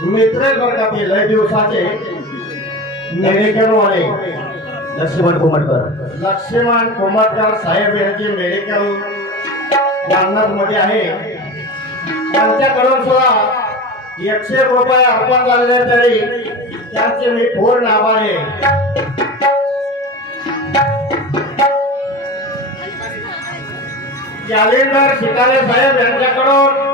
नावाचे मेडिकलवाले. लक्ष्मण कुमटकर. लक्ष्मण कोमटकर साहेब यांचे मेडिकल जालनाथमध्ये आहे. त्यांच्याकडून सुद्धा एकशे रुपये अर्पण झालेले तरी त्यांचे मी पूर्ण आभार आहे. कॅलेंडर शिकाले साहेब यांच्याकडून.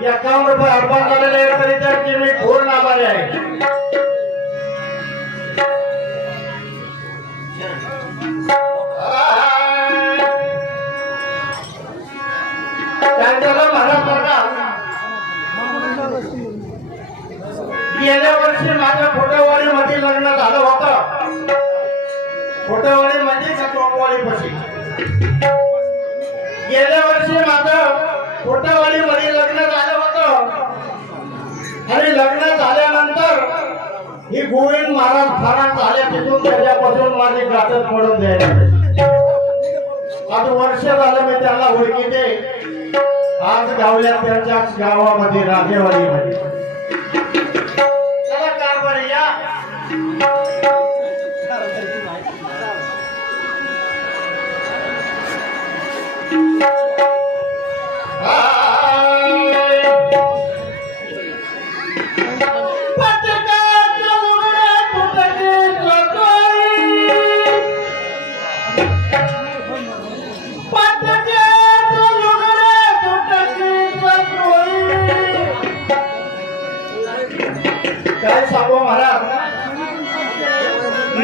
एकावन्न रुपये अर्पण झालेले आहे तरी त्याची मी पूर्ण आभारी आहे. त्यांच्याला महाराष्ट्राला गेल्या वर्षी माझ्या फोटोवाडी मध्ये लग्न झालं होतं. फोटोवाडी मध्ये चक्रवाडी पशी गेल्या वर्षी माझं फोटोवाडी मध्ये लग्न झालं होतं. आणि लग्न झाल्यानंतर ही गोविंद महाराज फरार झाल्या तिथून त्याच्यापासून माझी गाठच पडून द्यायला आज वर्ष झालं मी त्याला ओळखीते आज गावल्या त्याच्याच गावामध्ये राजेवाडीमध्ये.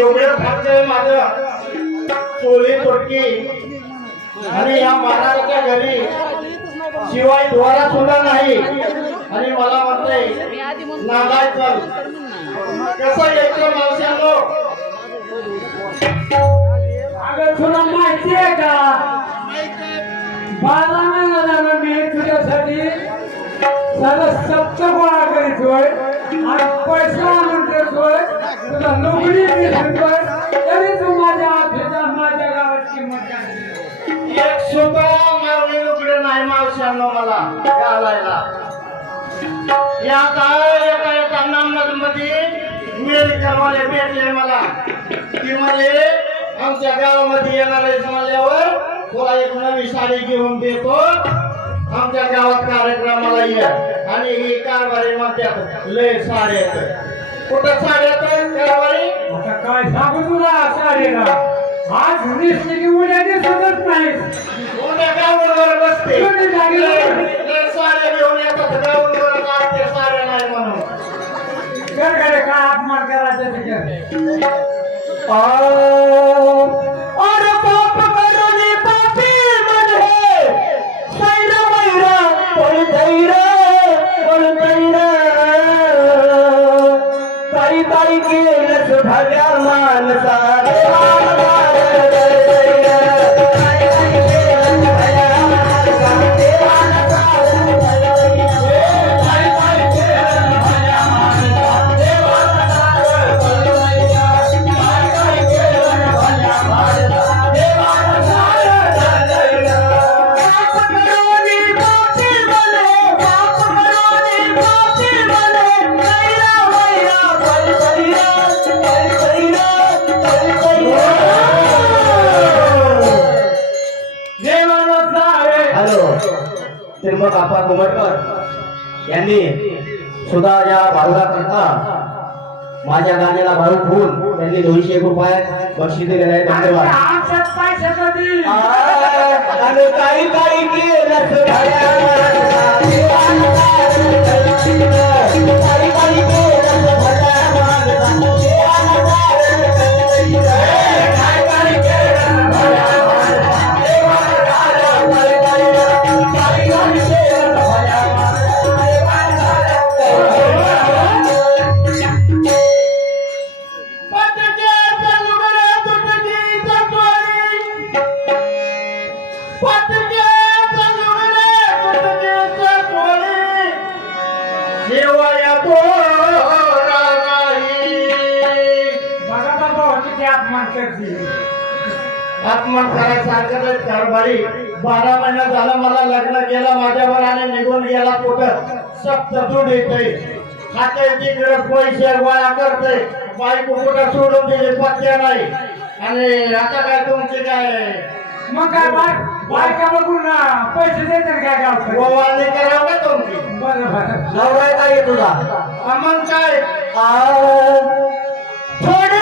एवढं फक्त माझं चोली तुटकी आणि या महाराजाच्या घरी शिवाय द्वारा सुद्धा नाही. आणि मला म्हणते नागाय चल. कसं यायचं माणसांनो अगं तुला माहितीये का? बारा महिना झाला मी तुझ्यासाठी साधा सप्त गोळा करीतोय आणि पैसा तुला नोकरी देतोय तरी तू माझ्या ऑफिसात माझ्या गावात किंमत जाणते. एक सुद्धा मारणी लुगडे नाही मावशांनो मला घालायला या काय एका एका नाममध्ये मेडिकलवाले भेटले मला की म्हणले आमच्या गावामध्ये येणार आहे म्हणल्यावर तुला एक नवी साडी घेऊन देतो आमच्या गावात कार्यक्रमाला ये आणि ही कारभारी म्हणतात लय साड्या आहेत. कुठं आता काय सांगू तुला साडेला आज दिसली की उद्या दिसतच नाही. उद्या गावावर बसते. कोणी जागी नाही. लय साड्या घेऊन येतात गावावर काढते साड्या नाही म्हणून. गडगडे काय अपमान करायचा त्र्यंबक आपा कुमटकर यांनी सुद्धा या भारूला करता माझ्या गाण्याला भारू ठेवून त्यांनी दोनशे एक रुपये बक्षीस दिलेले आहे. धन्यवाद. काही. काही अपमान करते करायसारखं कारभारी. बारा महिना झाला मला लग्न केलं माझ्यावर आणि निघून गेला कुठं? सप्तून येतोय. खाते तिकडे पैसे गोळा करते बायको कुठं सोडून दिली? पत्त्या नाही. आणि आता काय तुमचे काय? मग काय बाय बायका बघून ना पैसे देतात काय गावकडे गोवानी करावं का तुमची? बरं बरं. नवरा आहे का हे तुझा मग काय? थोडसा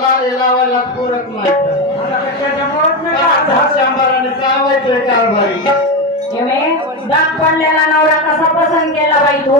लावायला पुरत नाही. चावायचंय कारभारी. पडलेला नवरा कसा पसंत केला बाई तू.